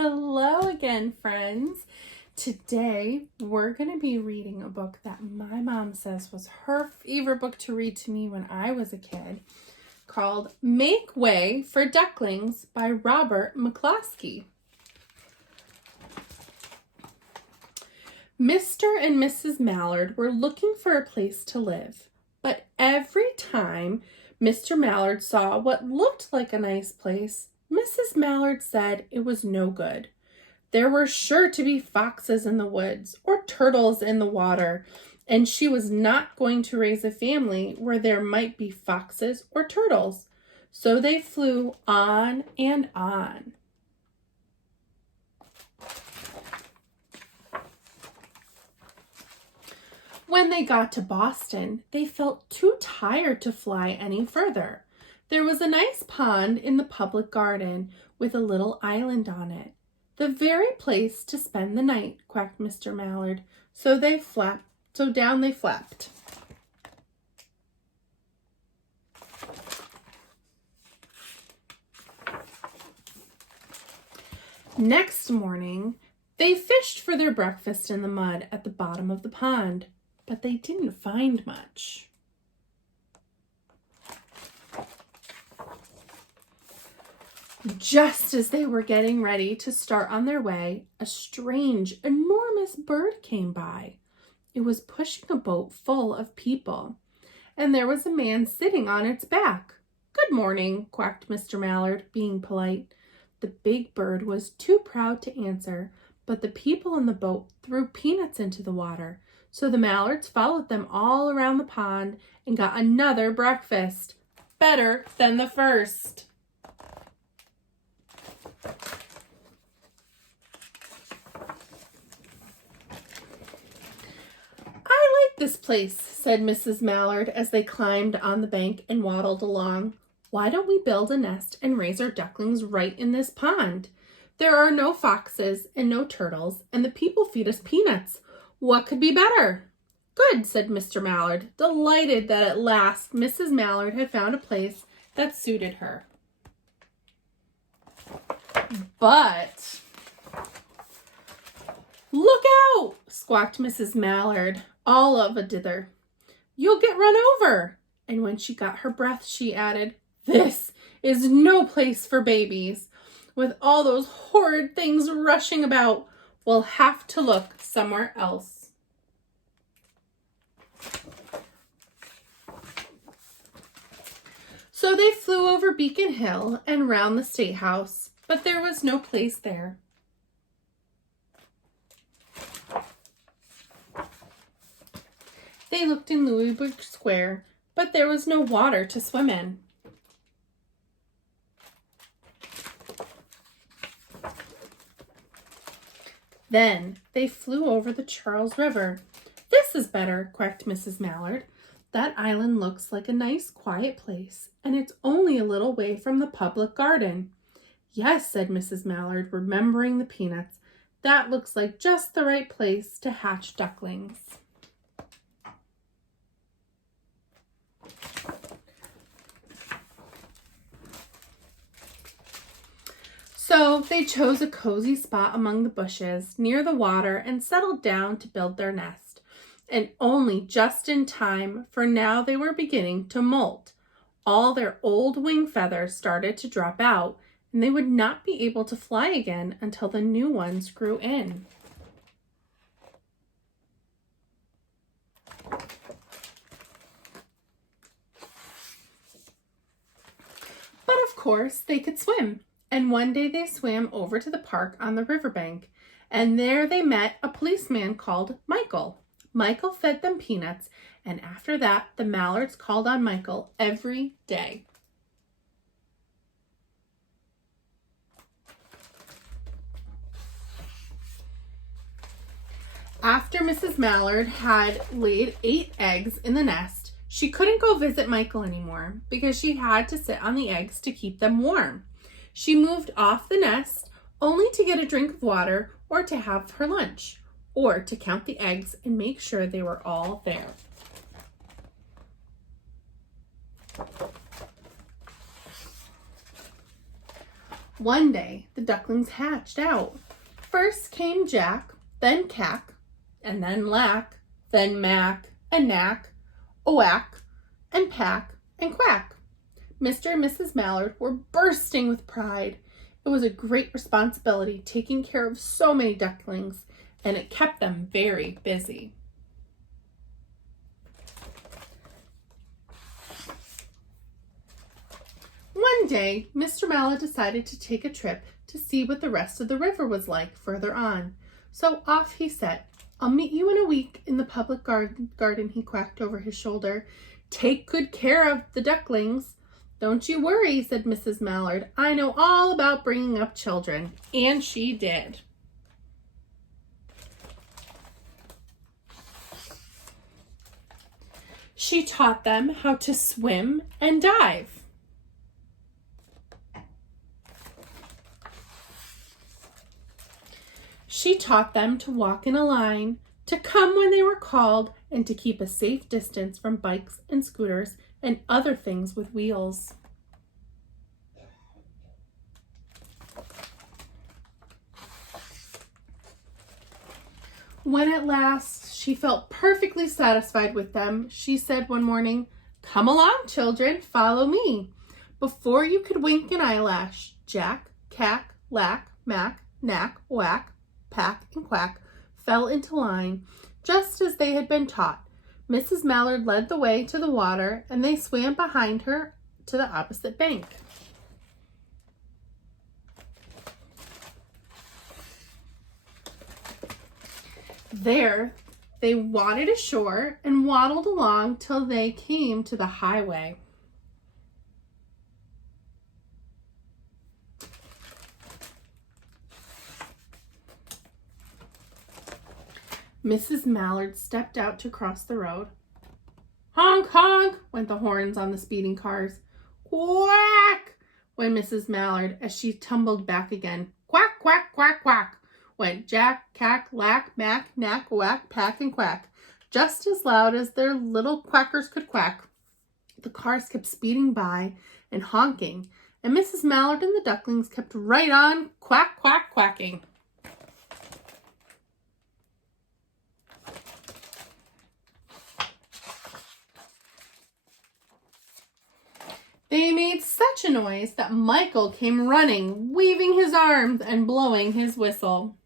Hello again, friends. Today, we're going to be reading a book that my mom says was her favorite book to read to me when I was a kid, called Make Way for Ducklings by Robert McCloskey. Mr. and Mrs. Mallard were looking for a place to live, but every time Mr. Mallard saw what looked like a nice place, Mrs. Mallard said it was no good. There were sure to be foxes in the woods or turtles in the water, and she was not going to raise a family where there might be foxes or turtles. So they flew on and on. When they got to Boston, they felt too tired to fly any further. There was a nice pond in the public garden with a little island on it. The very place to spend the night, quacked Mr. Mallard. So down they flapped. Next morning, they fished for their breakfast in the mud at the bottom of the pond, but they didn't find much. Just as they were getting ready to start on their way, a strange, enormous bird came by. It was pushing a boat full of people, and there was a man sitting on its back. "Good morning," quacked Mr. Mallard, being polite. The big bird was too proud to answer, but the people in the boat threw peanuts into the water, so the Mallards followed them all around the pond and got another breakfast, better than the first. "I like this place," said Mrs. Mallard as they climbed on the bank and waddled along. "Why don't we build a nest and raise our ducklings right in this pond? There are no foxes and no turtles, and the people feed us peanuts. What could be better?" "Good," said Mr. Mallard, delighted that at last Mrs. Mallard had found a place that suited her. But "Look out!" squawked Mrs. Mallard, all of a dither. "You'll get run over." And when she got her breath, she added, "This is no place for babies. With all those horrid things rushing about, we'll have to look somewhere else." So they flew over Beacon Hill and round the State House, but there was no place there. They looked in Louisburg Square, but there was no water to swim in. Then they flew over the Charles River. "This is better," quacked Mrs. Mallard. "That island looks like a nice quiet place, and it's only a little way from the public garden." "Yes," said Mrs. Mallard, remembering the peanuts. "That looks like just the right place to hatch ducklings." So they chose a cozy spot among the bushes near the water and settled down to build their nest. And only just in time, for now they were beginning to molt. All their old wing feathers started to drop out, and they would not be able to fly again until the new ones grew in. But of course, they could swim. And one day they swam over to the park on the riverbank, and there they met a policeman called Michael. Michael fed them peanuts, and after that, the Mallards called on Michael every day. After Mrs. Mallard had laid 8 eggs in the nest, she couldn't go visit Michael anymore because she had to sit on the eggs to keep them warm. She moved off the nest only to get a drink of water or to have her lunch or to count the eggs and make sure they were all there. One day, the ducklings hatched out. First came Jack, then Cack, and then Lack, then Mack, and Knack, Oack, and Pack, and Quack. Mr. and Mrs. Mallard were bursting with pride. It was a great responsibility taking care of so many ducklings, and it kept them very busy. One day, Mr. Mallard decided to take a trip to see what the rest of the river was like further on. So off he set. I'll meet you in a week in the public garden, he quacked over his shoulder. Take good care of the ducklings. Don't you worry, said Mrs. Mallard. I know all about bringing up children. And she did. She taught them how to swim and dive. She taught them to walk in a line, to come when they were called, and to keep a safe distance from bikes and scooters and other things with wheels. When at last she felt perfectly satisfied with them, she said one morning, "Come along, children, follow me." Before you could wink an eyelash, Jack, Cack, Lack, Mack, Knack, Whack, Pack, and Quack fell into line, just as they had been taught. Mrs. Mallard led the way to the water, and they swam behind her to the opposite bank. There, they waded ashore and waddled along till they came to the highway. Mrs. Mallard stepped out to cross the road. Honk, honk, went the horns on the speeding cars. Quack, went Mrs. Mallard as she tumbled back again. Quack, quack, quack, quack, went Jack, Cack, Lack, Mack, Knack, Whack, Pack, and Quack, just as loud as their little quackers could quack. The cars kept speeding by and honking, and Mrs. Mallard and the ducklings kept right on quack, quack, quacking. They made such a noise that Michael came running, waving his arms and blowing his whistle.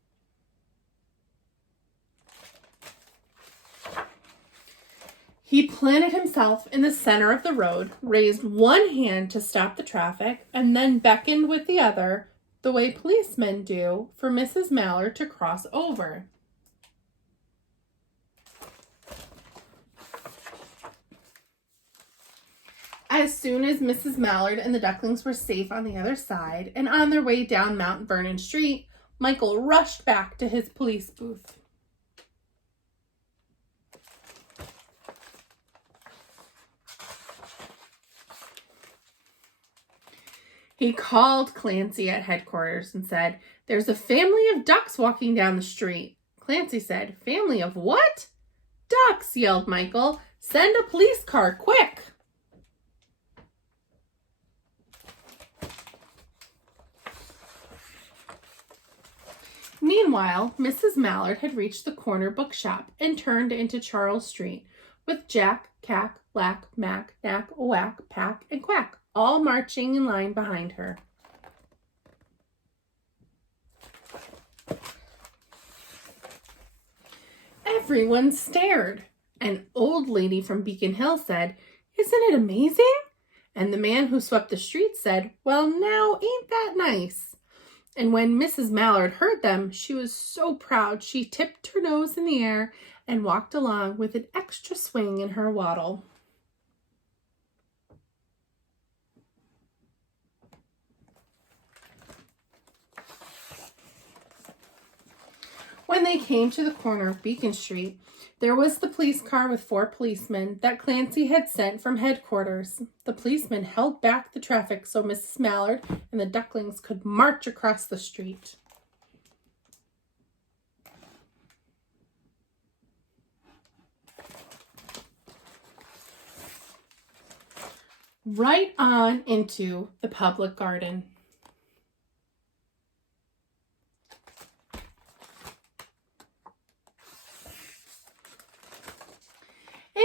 He planted himself in the center of the road, raised one hand to stop the traffic, and then beckoned with the other, the way policemen do, for Mrs. Mallard to cross over. As soon as Mrs. Mallard and the ducklings were safe on the other side and on their way down Mount Vernon Street, Michael rushed back to his police booth. He called Clancy at headquarters and said, "There's a family of ducks walking down the street." Clancy said, "Family of what?" "Ducks," yelled Michael. "Send a police car, quick." Meanwhile, Mrs. Mallard had reached the corner bookshop and turned into Charles Street, with Jack, Cack, Lack, Mack, Knack, Whack, Pack, and Quack all marching in line behind her. Everyone stared. An old lady from Beacon Hill said, "Isn't it amazing?" And the man who swept the street said, "Well, now, ain't that nice?" And when Mrs. Mallard heard them, she was so proud she tipped her nose in the air and walked along with an extra swing in her waddle. When they came to the corner of Beacon Street, there was the police car with 4 policemen that Clancy had sent from headquarters. The policemen held back the traffic so Mrs. Mallard and the ducklings could march across the street. Right on into the public garden.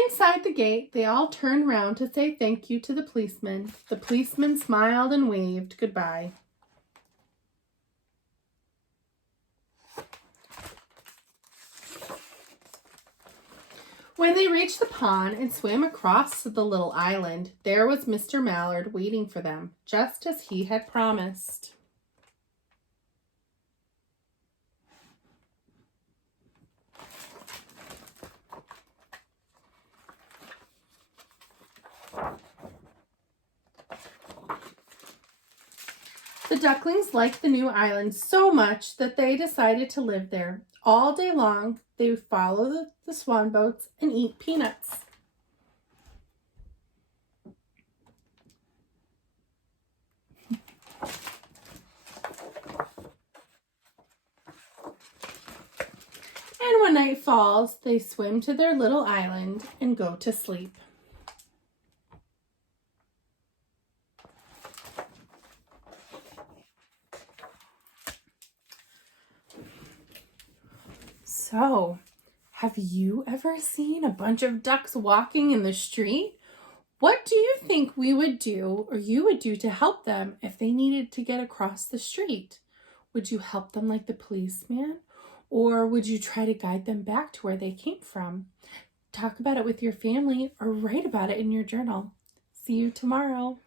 Inside the gate, they all turned round to say thank you to the policeman. The policeman smiled and waved goodbye. When they reached the pond and swam across to the little island, there was Mr. Mallard waiting for them, just as he had promised. The ducklings liked the new island so much that they decided to live there. All day long, they would follow the swan boats and eat peanuts. And when night falls, they swim to their little island and go to sleep. So, have you ever seen a bunch of ducks walking in the street? What do you think we would do or you would do to help them if they needed to get across the street? Would you help them like the policeman? Or would you try to guide them back to where they came from? Talk about it with your family or write about it in your journal. See you tomorrow.